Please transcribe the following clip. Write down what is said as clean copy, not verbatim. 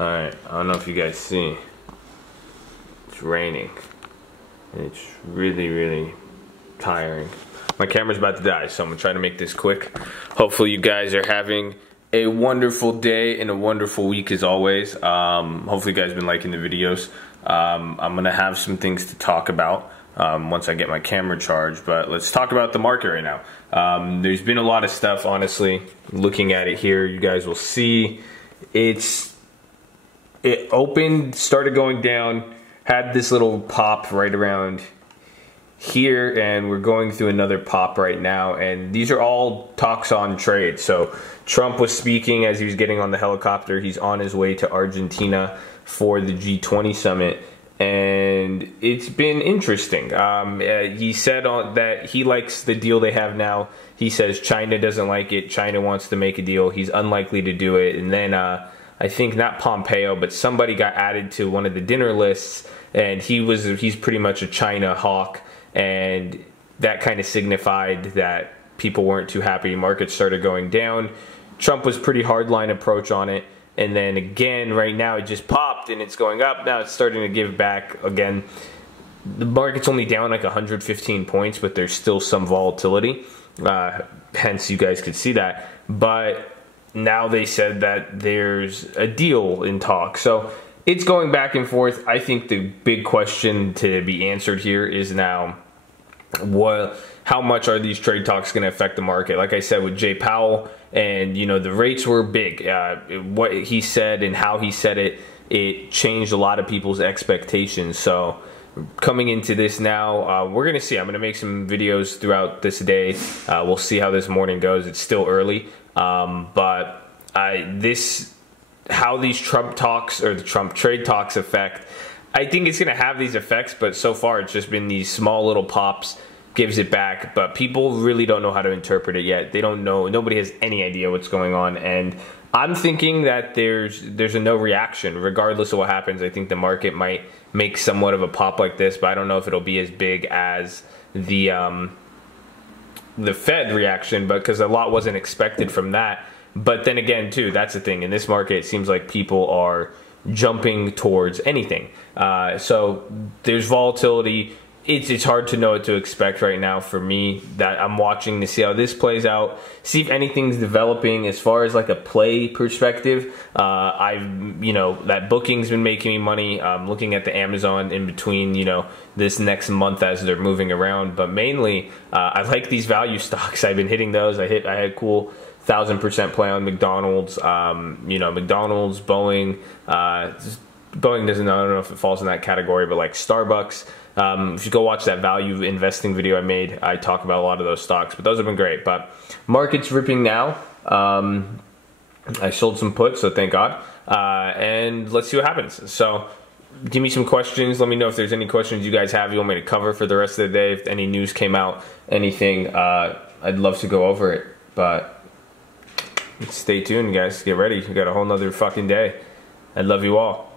Alright, I don't know if you guys see. It's raining. And it's really tiring. My camera's about to die, so I'm gonna try to make this quick. Hopefully you guys are having a wonderful day and a wonderful week as always. Hopefully you guys have been liking the videos. I'm gonna have some things to talk about once I get my camera charged, but let's talk about the market right now. There's been a lot of stuff, honestly. Looking at it here, you guys will see it opened, started going down, had this little pop right around here, and we're going through another pop right now, and these are all talks on trade. So Trump was speaking as he was getting on the helicopter. He's on his way to Argentina for the G20 summit, and it's been interesting. He said that he likes the deal they have now. He says China doesn't like it. China wants to make a deal. He's unlikely to do it. And then I think not Pompeo, but somebody got added to one of the dinner lists, and he's pretty much a China hawk, and that kind of signified that people weren't too happy. Markets started going down. Trump was pretty hardline approach on it, and then again right now it just popped and it's going up. Now it's starting to give back again. The market's only down like 115 points, but there's still some volatility. Hence you guys could see that. But now they said that there's a deal in talk. So it's going back and forth. I think the big question to be answered here is now, how much are these trade talks going to affect the market? Like I said with Jay Powell, and the rates were big. What he said and how he said it changed a lot of people's expectations. So coming into this now, we're going to see. I'm going to make some videos throughout this day. We'll see how this morning goes. It's still early. But how these Trump talks or the Trump trade talks affect, I think it's going to have these effects, but so far it's just been these small little pops, gives it back, but people really don't know how to interpret it yet. They don't know. Nobody has any idea what's going on, and I'm thinking that there's a no reaction regardless of what happens. I think the market might make somewhat of a pop like this, but I don't know if it'll be as big as the Fed reaction, but because a lot wasn't expected from that. But then again, too, that's the thing. In this market, it seems like people are jumping towards anything. So there's volatility. It's hard to know what to expect right now for me. That I'm watching to see how this plays out, see if anything's developing as far as like a play perspective. That booking's been making me money. Looking at the Amazon in between, this next month as they're moving around. But mainly, I like these value stocks. I've been hitting those. I had a cool 1,000% play on McDonald's. McDonald's, Boeing. Boeing doesn't. I don't know if it falls in that category, but like Starbucks. If you go watch that value investing video I made, I talk about a lot of those stocks, but those have been great. But market's ripping now. I sold some puts, so thank God. And let's see what happens. So give me some questions. Let me know if there's any questions you guys have you want me to cover for the rest of the day. If any news came out, anything, I'd love to go over it. But stay tuned, guys. Get ready. We got a whole nother fucking day. I love you all.